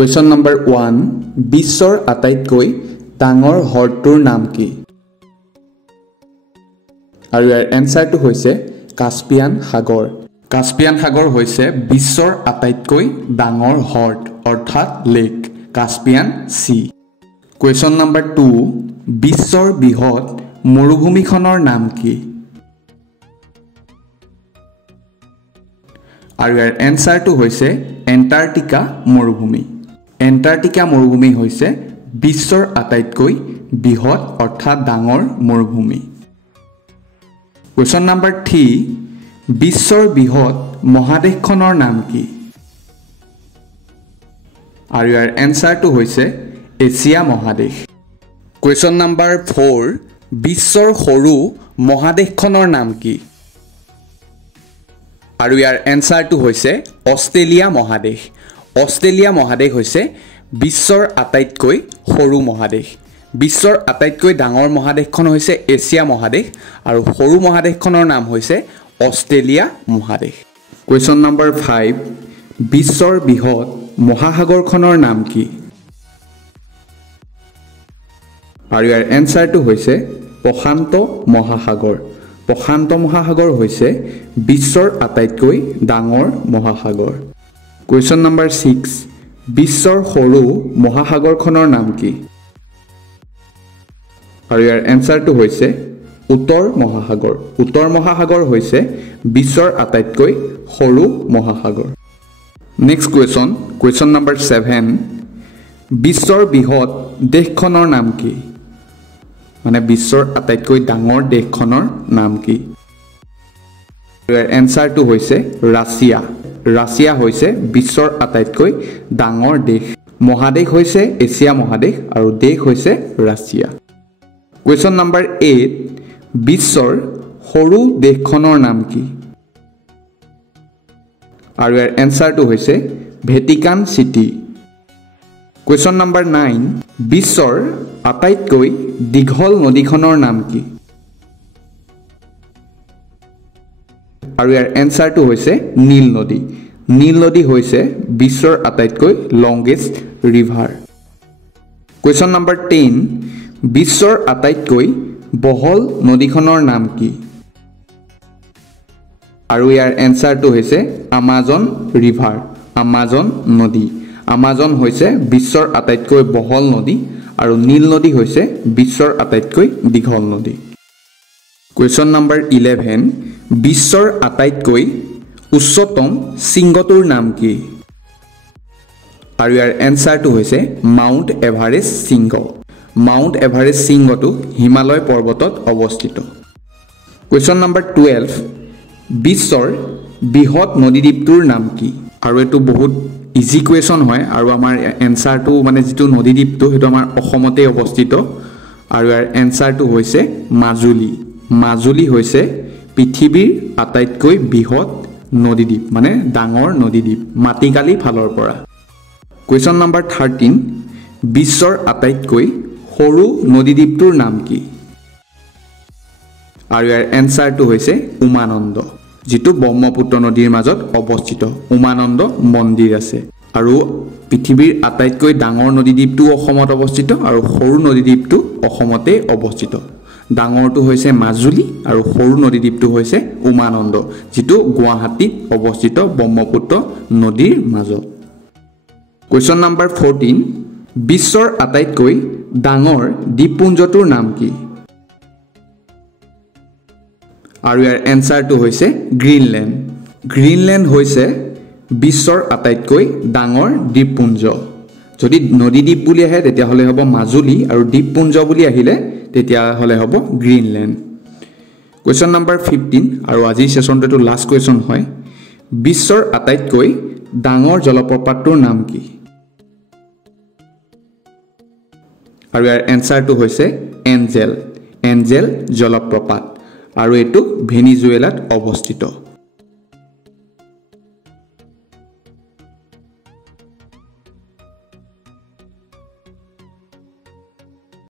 Question number 1 বিশ্বৰ আটাইতকৈ ডাঙৰ হ্ৰদটোৰ নাম কি? আৰু ইয়াৰ এনসাৰটো হৈছে কাস্পিয়ান সাগৰ। কাস্পিয়ান সাগৰ হৈছে বিশ্বৰ আটাইতকৈ ডাঙৰ হ্ৰদ অৰ্থাৎ লেক কাস্পিয়ান সি। Question number 2 বিশ্বৰ বৃহৎ মৰুভূমিখনৰ নাম কি? আৰু ইয়াৰ এনসাৰটো হৈছে এণ্টাৰ্কটিকা মৰুভূমি। এণ্টাৰ্কটিকা মৰুভূমি হৈছে বিশ্বৰ আটাইতকৈ বৃহৎ অৰ্থাৎ ডাঙৰ মৰুভূমি। Question number 3 বিশ্বৰ বৃহৎ মহাদেশখনৰ নাম কি? আৰু ইয়াৰ এনসাৰটো হৈছে এছিয়া মহাদেশ। Question number 4 বিশ্বৰ সৰু মহাদেশখনৰ নাম কি? আৰু ইয়াৰ এনসাৰটো হৈছে অষ্ট্ৰেলিয়া মহাদেশ। অষ্ট্ৰেলিয়া মহাদেশ হৈছে বিশ্বৰ আটাইতকৈ সৰু মহাদেশ। বিশ্বৰ আটাইতকৈ ডাঙৰ মহাদেশখন হৈছে এছিয়া মহাদেশ আৰু সৰু মহাদেশখনৰ নাম হৈছে অষ্ট্ৰেলিয়া মহাদেশ। Question number 5 বিশ্বৰ বৃহৎ মহাসাগৰখনৰ নাম কি? আৰু ইয়াৰ এনসাৰটো হৈছে প্ৰশান্ত মহাসাগৰ। প্ৰশান্ত মহাসাগৰ হৈছে বিশ্বৰ আটাইতকৈ ডাঙৰ মহাসাগৰ। Question number 6 বিশ্বৰ সৰু মহাসাগৰখনৰ নাম কি? আৰু ইয়াৰ এনসাৰটো হৈছে উত্তৰ মহাসাগৰ। উত্তৰ মহাসাগৰ হৈছে বিশ্বৰ আটাইতকৈ সৰু মহাসাগৰ। নেক্সট question number 7 বিশ্বৰ বৃহৎ দেশখনৰ নাম কি? মানে বিশ্বৰ আটাইতকৈ ডাঙৰ দেশখনৰ নাম কি? ইয়াৰ এনসাৰটো হৈছে ৰাছিয়া। ৰাছিয়া হৈছে বিশ্বৰ আটাইতকৈ ডাঙৰ দেশ। মহাদেশ হৈছে এছিয়া মহাদেশ আৰু দেশ হৈছে ৰাছিয়া। Question number 8 বিশ্বৰ সৰু দেশখনৰ নাম কি? আৰু ইয়াৰ এনসাৰটো হৈছে ভেটিকান চিটি। Question number 9 বিশ্বৰ আটাইতকৈ দীঘল নদীখনৰ নাম কি? আৰু ইয়াৰ এনসাৰটো হৈছে নীল নদী। নীল নদী হৈছে বিশ্বৰ আটাইতকৈ লংগেষ্ট ৰিভাৰ। Question number 10 বিশ্বৰ আটাইতকৈ বহল নদীখনৰ নাম কি? আৰু ইয়াৰ এনসাৰটো হৈছে আমাজন ৰিভাৰ। আমাজন নদী। আমাজন হৈছে বিশ্বৰ আটাইতকৈ বহল নদী আৰু নীল নদী হৈছে বিশ্বৰ আটাইতকৈ দীঘল নদী। Question number 11 বিশ্বৰ আটাইতকৈ উচ্চতম শৃংগটোৰ নাম কি? আৰু ইয়াৰ এনসাৰটো হৈছে মাউণ্ট এভাৰেষ্ট শৃংগ। মাউণ্ট এভাৰেষ্ট শৃংগটো হিমালয় পৰ্বতত অৱস্থিত। Question number 12 বিশ্বৰ বৃহৎ নদীদ্বীপটোৰ নাম কি? আৰু এটো বহুত ইজি কুৱেশ্যন হয় আৰু আমাৰ এনসাৰটো মানে যেটো নদীদ্বীপটো হেতু আমাৰ অসমতে অৱস্থিত আৰু ইয়াৰ এনসাৰটো হৈছে মাজুলী। মাজুলী হৈছে পৃথিৱীৰ আটাইতকৈ বৃহৎ নদীদ্বীপ মানে ডাঙৰ নদীদ্বীপ মাটিকালি ফালৰ পৰা। Question number 13 বিশ্বৰ আটাইতকৈ সৰু নদীদ্বীপটোৰ নাম কি? আৰু ইয়াৰ এনসাৰটো হৈছে উমানন্দ যেটো ব্ৰহ্মপুত্ৰ নদীৰ মাজত অৱস্থিত। উমানন্দ মন্দিৰ আছে আৰু পৃথিৱীৰ আটাইতকৈ ডাঙৰ নদীদ্বীপটো অসমত অৱস্থিত আৰু সৰু নদীদ্বীপটো অসমতে অৱস্থিত। ডাঙৰটো হৈছে মাজুলী আৰু সৰু নদীদ্বীপটো হৈছে উমানন্দ যেটো গুৱাহাটীত অৱস্থিত ব্ৰহ্মপুত্ৰ নদীৰ মাজত। Question number 14 বিশ্বৰ আটাইতকৈ ডাঙৰ দ্বীপপুঞ্জটোৰ নাম কি? আৰু ইয়াৰ এনসাৰটো হৈছে গ্ৰীণলেণ্ড। গ্ৰীণলেণ্ড হৈছে বিশ্বৰ আটাইতকৈ ডাঙৰ দ্বীপপুঞ্জ। যদি নদীদ্বীপ বুলি আহে তেতিয়া হলে হ'ব মাজুলী আৰু দ্বীপপুঞ্জ বুলি আহিলে তেতিয়া হলে হ'ব গ্ৰীণলেণ্ড। Question number 15 আৰু আজি সেশনটো লাষ্ট কুৱেশ্যন হয় বিশ্বৰ আটাইতকৈ ডাঙৰ জলপ্ৰপাতটোৰ নাম কি? আৰু ইয়াৰ এনসাৰটো হৈছে এঞ্জেল। এঞ্জেল জলপ্ৰপাত আৰু এটো ভেনিজুৱেলাত অৱস্থিত।